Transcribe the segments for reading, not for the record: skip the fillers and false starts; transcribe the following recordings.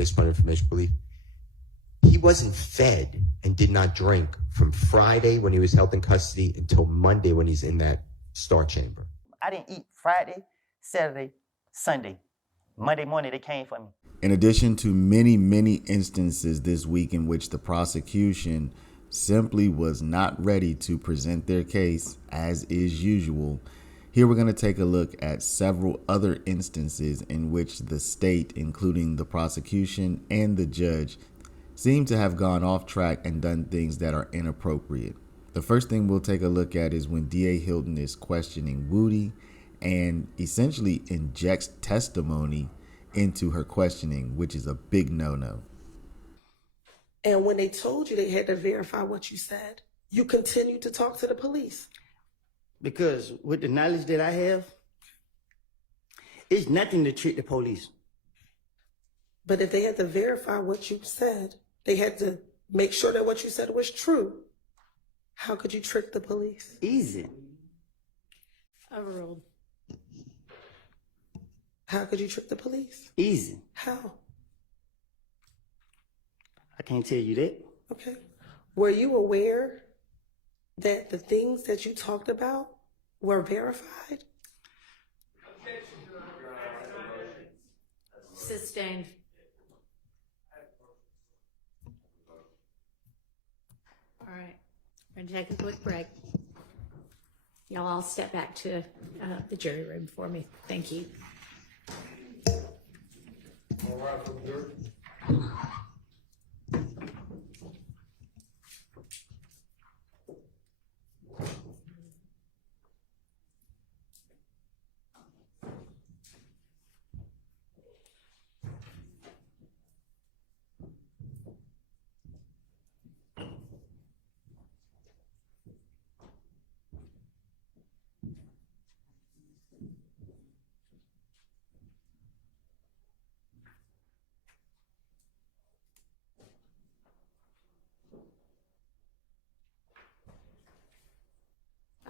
based upon information belief, he wasn't fed and did not drink from Friday when he was held in custody until Monday when he's in that STAR chamber. I didn't eat Friday, Saturday, Sunday. Monday morning, they came for me. In addition to many, many instances this week in which the prosecution simply was not ready to present their case as is usual, here we're going to take a look at several other instances in which the state, including the prosecution and the judge, seem to have gone off track and done things that are inappropriate. The first thing we'll take a look at is when D.A. Hilton is questioning Woody and essentially injects testimony into her questioning, which is a big no-no. And when they told you they had to verify what you said, you continued to talk to the police. Because with the knowledge that I have, it's nothing to trick the police. But if they had to verify what you said, they had to make sure that what you said was true. How could you trick the police? Easy. Overruled. How could you trick the police? Easy. How? I can't tell you that. Okay. Were you aware that the things that you talked about were verified? Sustained. All right, we're gonna take a quick break. Y'all all step back to the jury room for me. Thank you. All right, from here.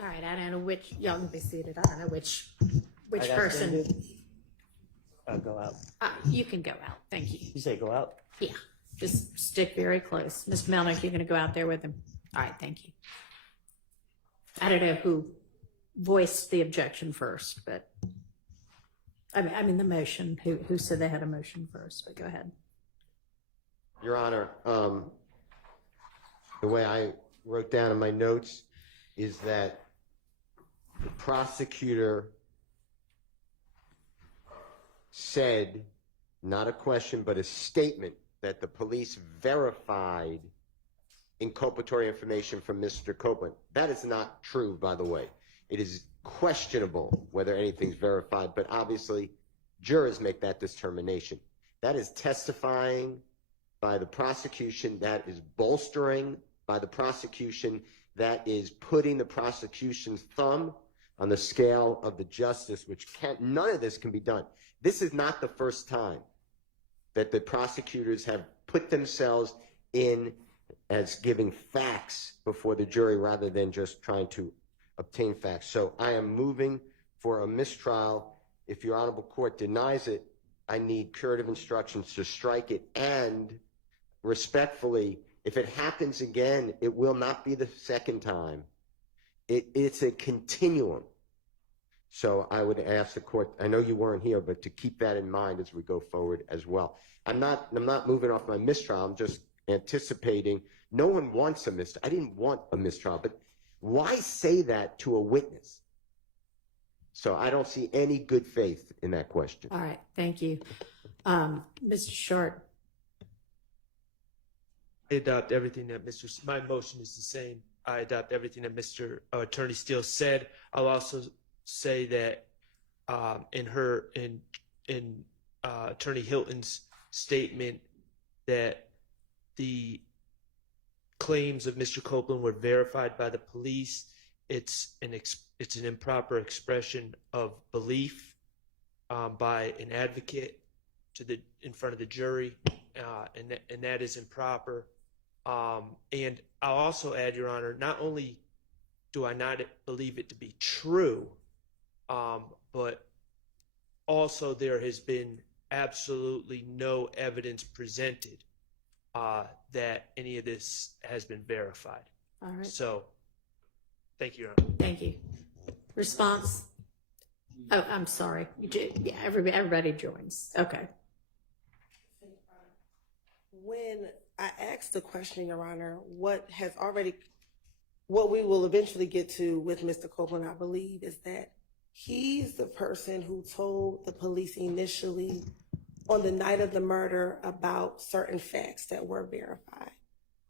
All right, I don't know which, y'all can be seated. I don't know which person. I'll go out. You can go out, thank you. You say go out? Yeah, just stick very close. Ms. Melnick, you're gonna go out there with him? All right, thank you. I don't know who voiced the objection first, but, I mean the motion, who said they had a motion first, but go ahead. Your Honor, the way I wrote down in my notes is that the prosecutor said, not a question, but a statement, that the police verified inculpatory information from Mr. Copeland. That is not true, by the way. It is questionable whether anything's verified, but obviously jurors make that determination. That is testifying by the prosecution, that is bolstering by the prosecution, that is putting the prosecution's thumb on the scale of the justice, which none of this can be done. This is not the first time that the prosecutors have put themselves in as giving facts before the jury rather than just trying to obtain facts. So I am moving for a mistrial. If your honorable court denies it, I need curative instructions to strike it, and respectfully, if it happens again, it will not be the second time. It's a continuum. So I would ask the court, I know you weren't here, but to keep that in mind as we go forward as well. I'm not moving off my mistrial. I'm just anticipating. No one wants a mistrial. I didn't want a mistrial, but why say that to a witness? So I don't see any good faith in that question. All right, thank you. Mr. Short. I adopt everything that my motion is the same. I adopt everything that Mr. Attorney Steele said. I'll also say that in Attorney Hilton's statement that the claims of Mr. Copeland were verified by the police. It's an improper expression of belief by an advocate in front of the jury, and that is improper. And I'll also add, Your Honor, not only do I not believe it to be true, but also there has been absolutely no evidence presented that any of this has been verified. All right, So, thank you, Your Honor. thank you. Response? Oh, I'm sorry. Yeah, everybody joins. Okay. When I asked the question, Your Honor, what we will eventually get to with Mr. Copeland, I believe, is that he's the person who told the police initially on the night of the murder about certain facts that were verified.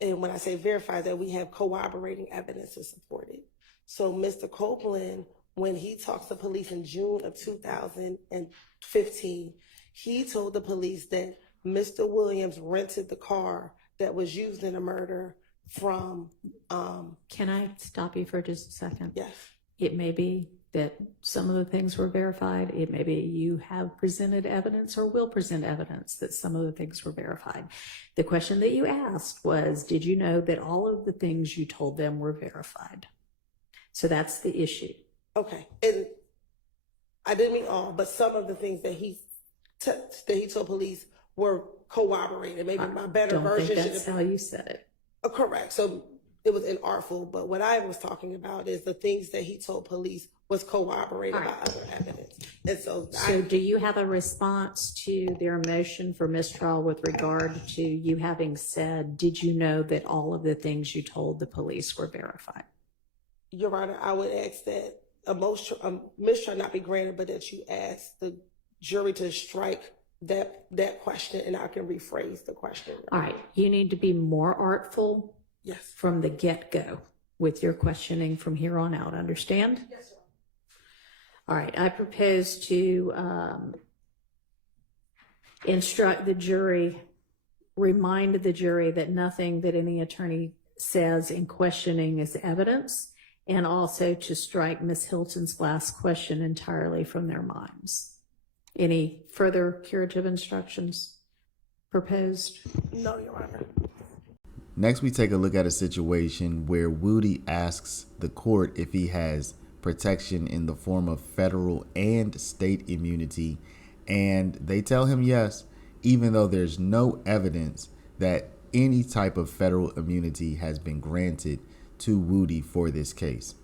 And when I say verified, that we have corroborating evidence to support it. So Mr. Copeland, when he talks to police in June of 2015, he told the police that Mr. Williams rented the car that was used in the murder from, Can I stop you for just a second? yes, It may be that some of the things were verified. It may be you have presented evidence or will present evidence that some of the things were verified. The question that you asked was, did you know that all of the things you told them were verified? So that's the issue. okay. And I didn't mean all, but some of the things that he told police were corroborated. Maybe my better Don't version think should that's have how you said it. correct. So it was inartful, but what I was talking about is the things that he told police was corroborated All by right. other evidence. And so, So do you have a response to their motion for mistrial with regard to you having said, did you know that all of the things you told the police were verified? Your Honor, I would ask that a mistrial not be granted, but that you ask the jury to strike that question, and I can rephrase the question. All right, you need to be more artful Yes. from the get-go with your questioning from here on out, understand? Yes, sir. All right, I propose to instruct the jury, remind the jury that nothing that any attorney says in questioning is evidence, and also to strike Ms. Hilton's last question entirely from their minds. Any further curative instructions proposed? No, Your Honor. Next, we take a look at a situation where Woody asks the court if he has protection in the form of federal and state immunity, and they tell him yes, even though there's no evidence that any type of federal immunity has been granted to Woody for this case.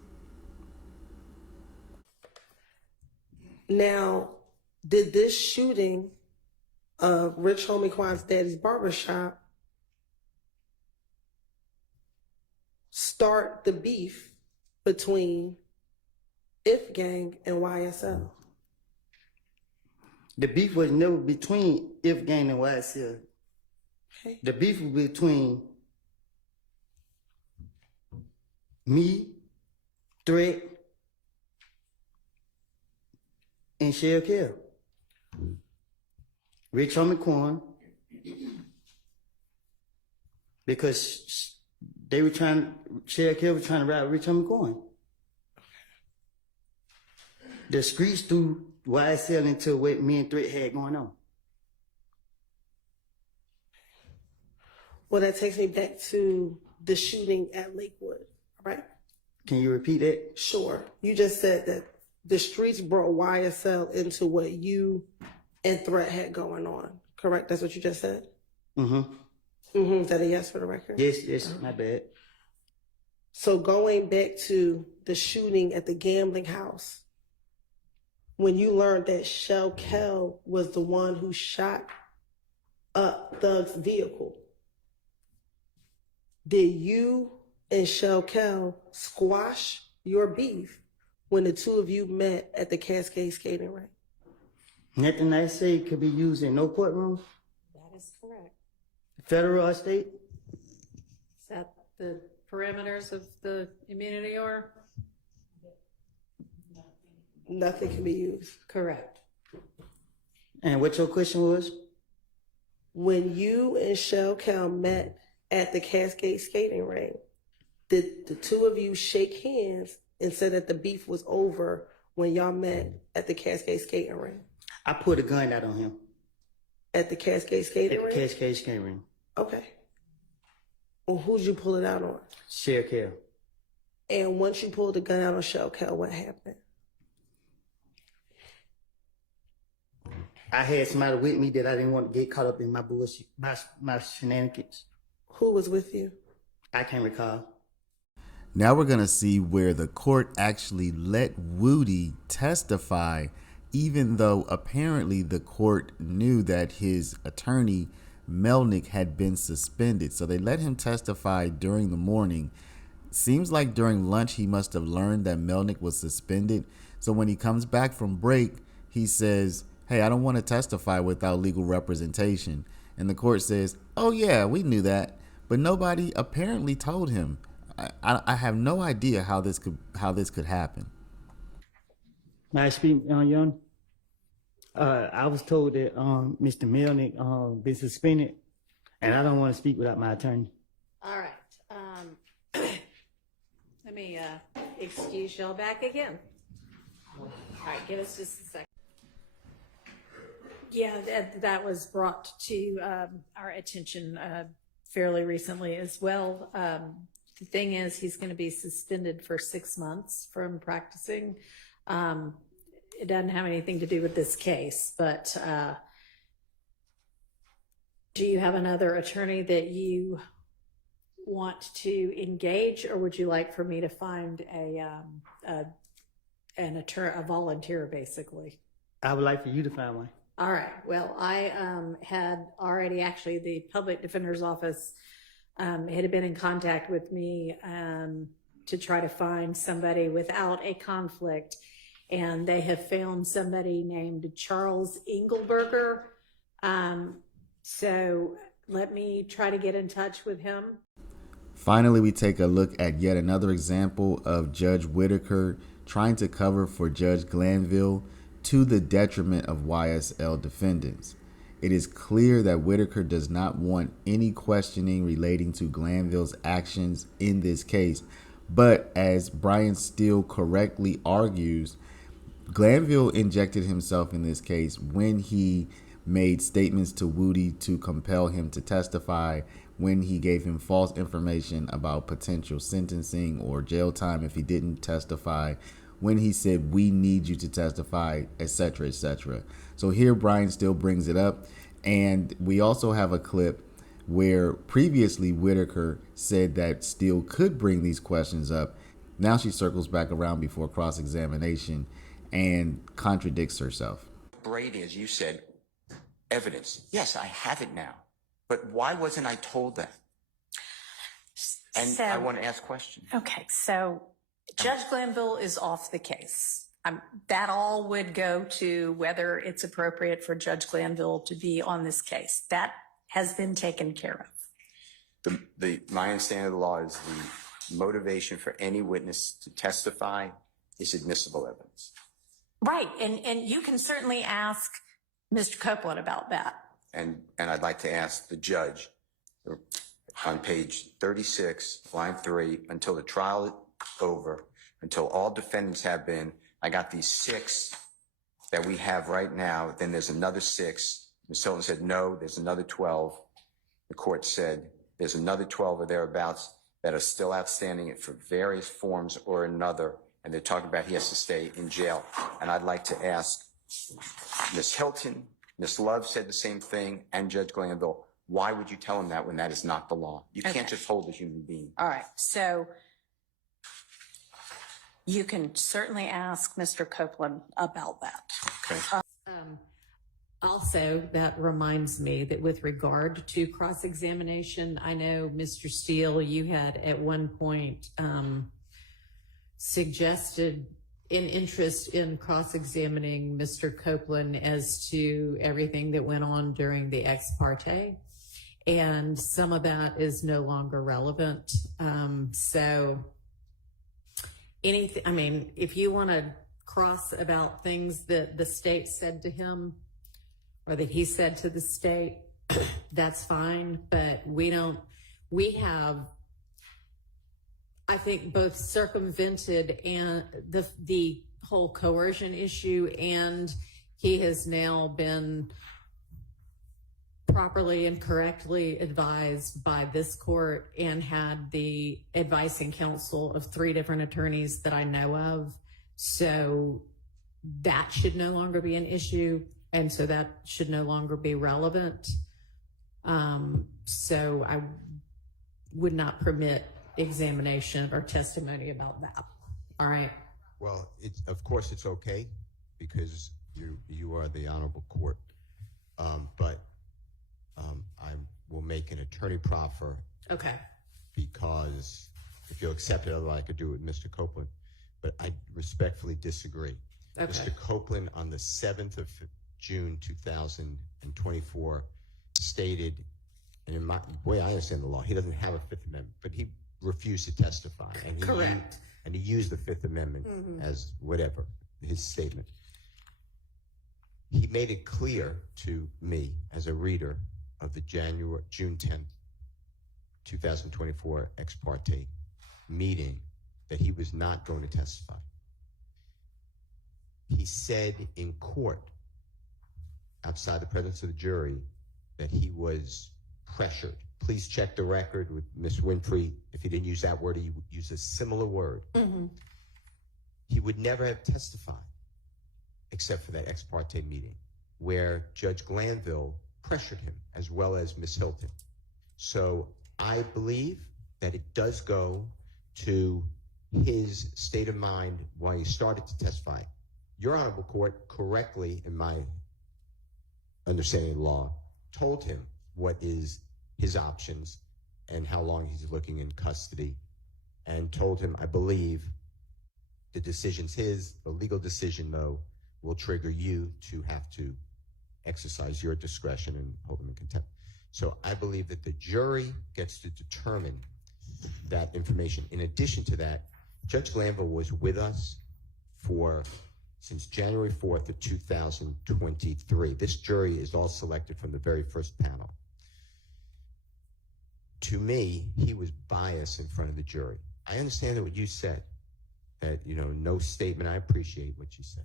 Now, did this shooting of Rich Homie Quan's daddy's barbershop start the beef between If Gang and YSL? The beef was never between If Gang and YSL. Okay. The beef was between me, Threat, and Shell Kell. Rich Homie Quan, because Shell Kell was trying to rob Rich Homie Quan. The streets threw YSL into what me and Threat had going on. Well, that takes me back to the shooting at Lakewood, right? Can you repeat that? Sure. You just said that the streets brought YSL into what you and Threat had going on, correct? That's what you just said? Mm-hmm. Is that a yes for the record? Yes, my bad. So going back to the shooting at the gambling house, when you learned that Shell Kell was the one who shot up Thug's vehicle, did you and Shell Kell squash your beef when the two of you met at the Cascade skating rink? Nothing I say could be used in no courtroom, That is correct. federal or state. Is that the parameters of the immunity or? Nothing can be used. Correct. And what your question was? When you and Shell Kell met at the Cascade skating rink, did the two of you shake hands and say that the beef was over when y'all met at the Cascade skating rink? I put a gun out on him At the Cascade skating at the rink? Cascade skating ring. Okay. Well, who'd you pull it out on? Shell Kell. And once you pulled the gun out on Shell Kell, what happened? I had somebody with me that I didn't want to get caught up in my bullshit, my shenanigans. Who was with you? I can't recall. Now we're going to see where the court actually let Woody testify, even though apparently the court knew that his attorney, Melnick, had been suspended. So they let him testify during the morning. Seems like during lunch he must have learned that Melnick was suspended. So when he comes back from break, he says, "Hey, I don't want to testify without legal representation." And the court says, "Oh yeah, we knew that." But nobody apparently told him. I have no idea how this could happen. May I speak, Young? I was told that Mr. Melnick been suspended, and I don't want to speak without my attorney. All right. Let me excuse y'all back again. All right, give us just a second. Yeah, that was brought to our attention fairly recently as well. The thing is, he's going to be suspended for 6 months from practicing. It doesn't have anything to do with this case, but do you have another attorney that you want to engage, or would you like for me to find a volunteer, basically? I would like for you to find one. All right. Well, I had already, actually, the public defender's office had been in contact with me to try to find somebody without a conflict, and they have found somebody named Charles Engelberger. So let me try to get in touch with him. Finally, we take a look at yet another example of Judge Whitaker trying to cover for Judge Glanville to the detriment of YSL defendants. It is clear that Whitaker does not want any questioning relating to Glanville's actions in this case, but as Brian Steele correctly argues, Glanville injected himself in this case when he made statements to Woody to compel him to testify, when he gave him false information about potential sentencing or jail time if he didn't testify, when he said, "We need you to testify," etc., etc. So here Brian still brings it up. And we also have a clip where previously Whitaker said that Steele could bring these questions up. Now she circles back around before cross-examination and contradicts herself. Brady, as you said, evidence. Yes, I have it now. But why wasn't I told that? And I want to ask questions. Okay, so Judge Glanville is off the case. That all would go to whether it's appropriate for Judge Glanville to be on this case. That has been taken care of. My understanding of the law is the motivation for any witness to testify is admissible evidence. Right, and you can certainly ask Mr. Copeland about that. And I'd like to ask the judge on page 36, line 3, until the trial is over, until all defendants have been, I got these 6 that we have right now, then there's another 6. Ms. Hilton said, no, there's another 12. The court said there's another 12 or thereabouts that are still outstanding for various forms or another, and they're talking about he has to stay in jail. And I'd like to ask Ms. Hilton, Ms. Love said the same thing, and Judge Glanville, why would you tell him that when that is not the law? You can't just hold a human being. All right, so you can certainly ask Mr. Copeland about that. Okay. Also, that reminds me that with regard to cross-examination, I know, Mr. Steele, you had at one point suggested an interest in cross-examining Mr. Copeland as to everything that went on during the ex parte, and some of that is no longer relevant. So anything, I mean, if you want to cross about things that the state said to him or that he said to the state, that's fine, but we have, I think, both circumvented and the whole coercion issue, and he has now been properly and correctly advised by this court and had the advice and counsel of 3 different attorneys that I know of. So that should no longer be an issue. And so that should no longer be relevant. So I would not permit examination or testimony about that. All right. Well, of course it's okay because you are the honorable court. But I will make an attorney proffer Okay. because if you'll accept it, otherwise I could do it with Mr. Copeland. But I respectfully disagree. Okay. Mr. Copeland on the 7th of June 2024 stated, and in my way I understand the law, he doesn't have a Fifth Amendment, but he refused to testify. And Correct. He used the Fifth Amendment as whatever, his statement. He made it clear to me as a reader of the June 10th, 2024 ex parte meeting that he was not going to testify. He said in court, outside the presence of the jury, that he was pressured. Please check the record with Ms. Winfrey. If he didn't use that word, he would use a similar word. He would never have testified except for that ex parte meeting where Judge Glanville pressured him as well as Ms. Hilton. So I believe that it does go to his state of mind while he started to testify. Your Honorable Court correctly, in my understanding of the law, told him what is his options and how long he's looking in custody, and told him, I believe, the decision's his. The legal decision, though, will trigger you to have to exercise your discretion and hold him in contempt. So I believe that the jury gets to determine that information. In addition to that, Judge Glanville was with us since January 4th of 2023. This jury is all selected from the very first panel. To me, he was biased in front of the jury. I understand that what you said, that, no statement, I appreciate what you said.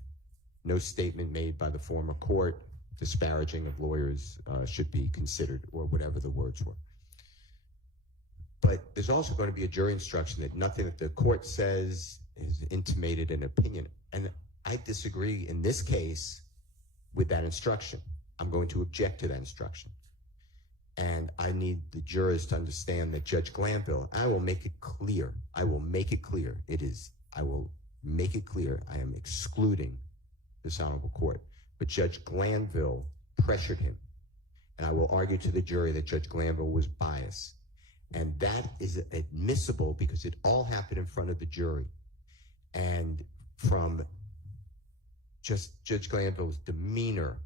No statement made by the former court disparaging of lawyers should be considered, or whatever the words were. But there's also going to be a jury instruction that nothing that the court says is intimated an opinion. And I disagree in this case with that instruction. I'm going to object to that instruction. And I need the jurors to understand that Judge Glanville, I will make it clear. I will make it clear. I am excluding this honorable court. But Judge Glanville pressured him. And I will argue to the jury that Judge Glanville was biased. And that is admissible because it all happened in front of the jury. And from just Judge Glanville's demeanor,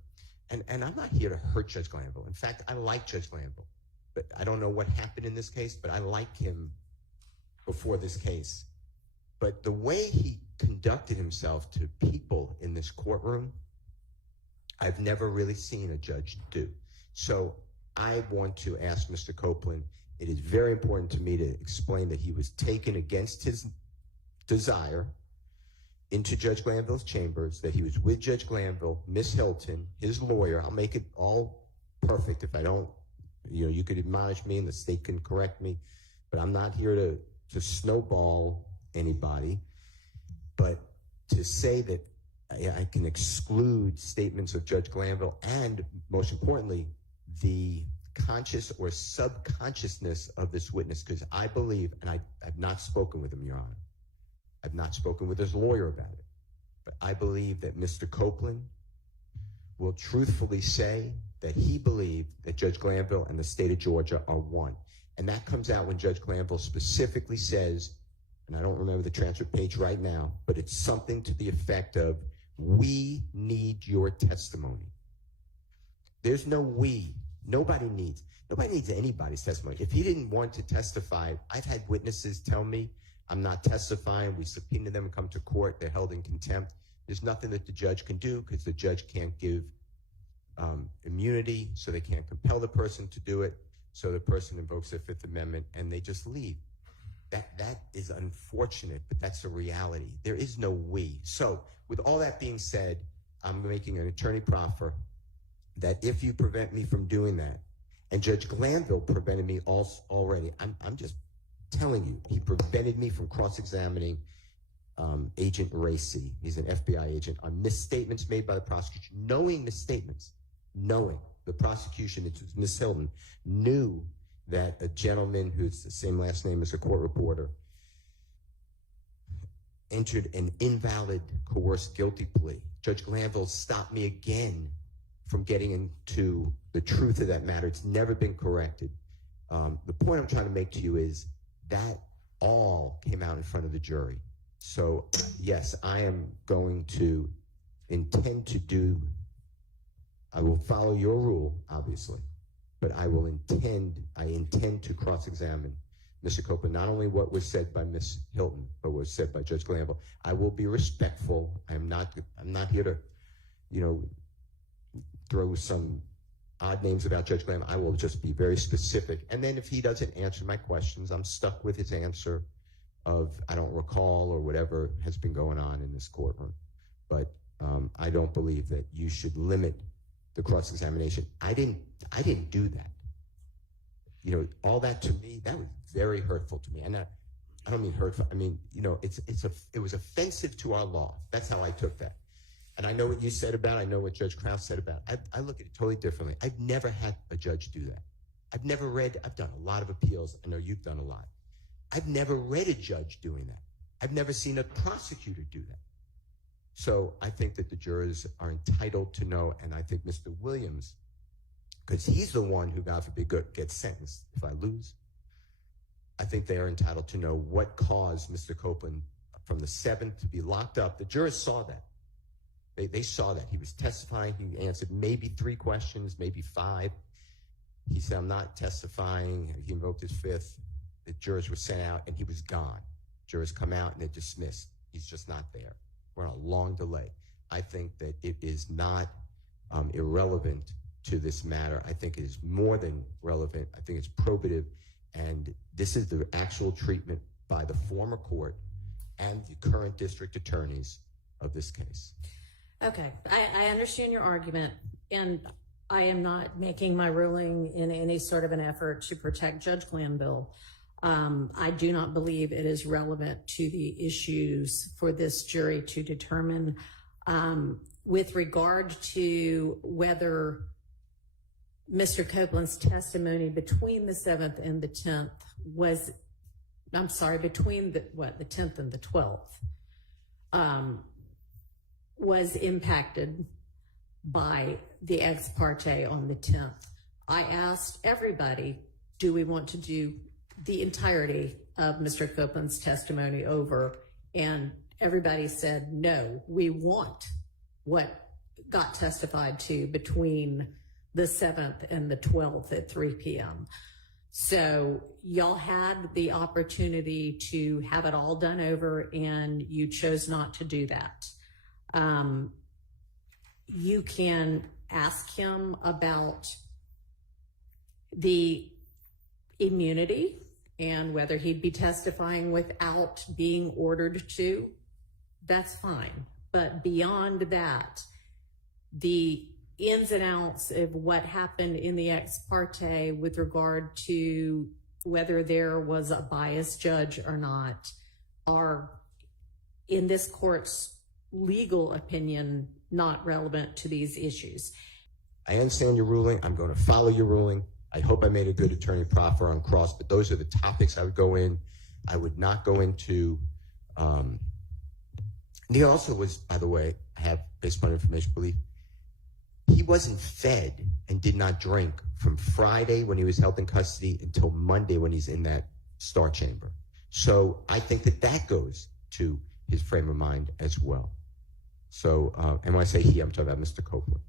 and I'm not here to hurt Judge Glanville. In fact, I like Judge Glanville. But I don't know what happened in this case, but I like him before this case. But the way he conducted himself to people in this courtroom, I've never really seen a judge do. So I want to ask Mr. Copeland, it is very important to me to explain that he was taken against his desire into Judge Glanville's chambers, that he was with Judge Glanville, Miss Hilton, his lawyer. I'll make it all perfect. If I don't, you could admonish me and the state can correct me, but I'm not here to snowball anybody. But to say that I can exclude statements of Judge Glanville and, most importantly, the conscious or subconsciousness of this witness, because I believe, and I've not spoken with him, Your Honor. I've not spoken with his lawyer about it. But I believe that Mr. Copeland will truthfully say that he believed that Judge Glanville and the state of Georgia are one. And that comes out when Judge Glanville specifically says, and I don't remember the transcript page right now, but it's something to the effect of, we need your testimony. There's no we. Nobody needs anybody's testimony. If he didn't want to testify, I've had witnesses tell me, I'm not testifying. We subpoena them and come to court. They're held in contempt. There's nothing that the judge can do because the judge can't give immunity, so they can't compel the person to do it. So the person invokes the Fifth Amendment and they just leave. That is unfortunate, but that's a reality. There is no we. So with all that being said, I'm making an attorney proffer that if you prevent me from doing that, and Judge Glanville prevented me already, I'm just telling you, he prevented me from cross-examining Agent Racy, he's an FBI agent, on misstatements made by the prosecution, knowing misstatements, knowing the prosecution, it's Ms. Hilton, knew that a gentleman who's the same last name as a court reporter entered an invalid, coerced guilty plea. Judge Glanville stopped me again from getting into the truth of that matter. It's never been corrected. The point I'm trying to make to you is that all came out in front of the jury. So yes, I am going to intend to do, I will follow your rule, obviously, but I intend to cross-examine Mr. Copeland, not only what was said by Ms. Hilton, but what was said by Judge Glanville. I will be respectful. I'm not here to, throw some odd names about Judge Glanville. I will just be very specific. And then if he doesn't answer my questions, I'm stuck with his answer of, I don't recall, or whatever has been going on in this courtroom. But I don't believe that you should limit the cross-examination. I didn't do that. All that to me, that was very hurtful to me. And I don't mean hurtful. I mean, it was offensive to our law. That's how I took that. And I know what you said about it. I know what Judge Krause said about it. I look at it totally differently. I've never had a judge do that. I've done a lot of appeals. I know you've done a lot. I've never read a judge doing that. I've never seen a prosecutor do that. So I think that the jurors are entitled to know, and I think Mr. Williams, because he's the one who, God forbid, gets sentenced if I lose, I think they are entitled to know what caused Mr. Copeland from the 7th to be locked up. The jurors saw that. They saw that. He was testifying. He answered maybe 3 questions, maybe 5. He said, I'm not testifying. He invoked his 5th. The jurors were sent out, and he was gone. Jurors come out, and they're dismissed. He's just not there. We're on a long delay. I think that it is not irrelevant to this matter. I think it is more than relevant. I think it's probative. And this is the actual treatment by the former court and the current district attorneys of this case. Okay, I understand your argument, and I am not making my ruling in any sort of an effort to protect Judge Glanville. I do not believe it is relevant to the issues for this jury to determine. With regard to whether Mr. Copeland's testimony between the 7th and the 10th was, I'm sorry, between the 10th and the 12th, was impacted by the ex parte on the 10th. I asked everybody, do we want to do the entirety of Mr. Copeland's testimony over? And everybody said, no, we want what got testified to between the 7th and the 12th at 3 p.m. So y'all had the opportunity to have it all done over, and you chose not to do that. You can ask him about the immunity and whether he'd be testifying without being ordered to. That's fine. But beyond that, the ins and outs of what happened in the ex parte with regard to whether there was a biased judge or not are, in this court's legal opinion, not relevant to these issues. I understand your ruling. I'm going to follow your ruling. I hope I made a good attorney proffer on cross, but those are the topics I would go in. I would not go into. He also was, by the way, I have, based upon information, belief, he wasn't fed and did not drink from Friday when he was held in custody until Monday when he's in that star chamber. So I think that goes to his frame of mind as well. So, and when I say he, I'm talking about Mr. Copeland.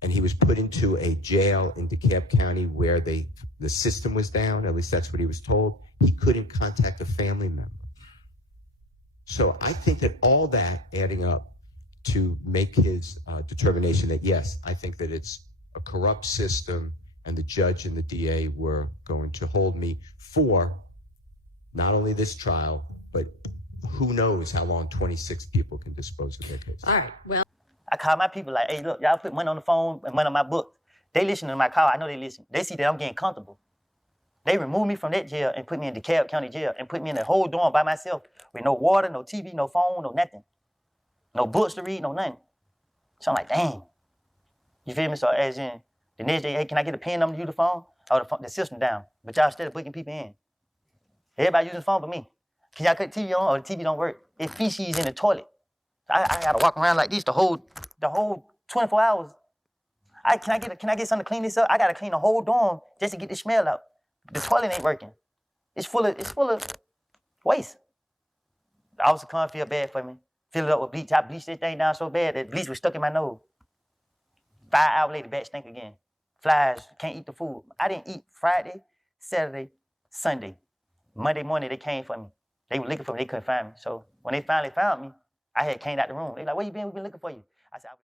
And he was put into a jail in DeKalb County where the system was down. At least that's what he was told. He couldn't contact a family member. So I think that all that adding up to make his determination that, yes, I think that it's a corrupt system and the judge and the DA were going to hold me for not only this trial, but who knows how long 26 people can dispose of their case. All right, well. I call my people like, hey, look, y'all put money on the phone and money on my book. They listen to my call. I know they listen. They see that I'm getting comfortable. They removed me from that jail and put me in DeKalb County Jail and put me in a whole dorm by myself with no water, no TV, no phone, no nothing. No books to read, no nothing. So I'm like, dang. You feel me? So as in, the next day, hey, can I get a pen number to use the phone? Oh, the system down. But y'all still booking people in. Everybody using the phone but me. Can y'all cut the TV on or the TV don't work? It's feces in the toilet. I gotta walk around like this the whole 24 hours. Can I get something to clean this up? I gotta clean the whole dorm just to get the smell out. The toilet ain't working. It's full of waste. The officer come feel bad for me. Fill it up with bleach. I bleached this thing down so bad that bleach was stuck in my nose. 5 hours later, back stink again. Flies, can't eat the food. I didn't eat Friday, Saturday, Sunday. Monday morning, they came for me. They were looking for me, they couldn't find me. So when they finally found me, I had came out the room. They like, where you been? We've been looking for you. I said,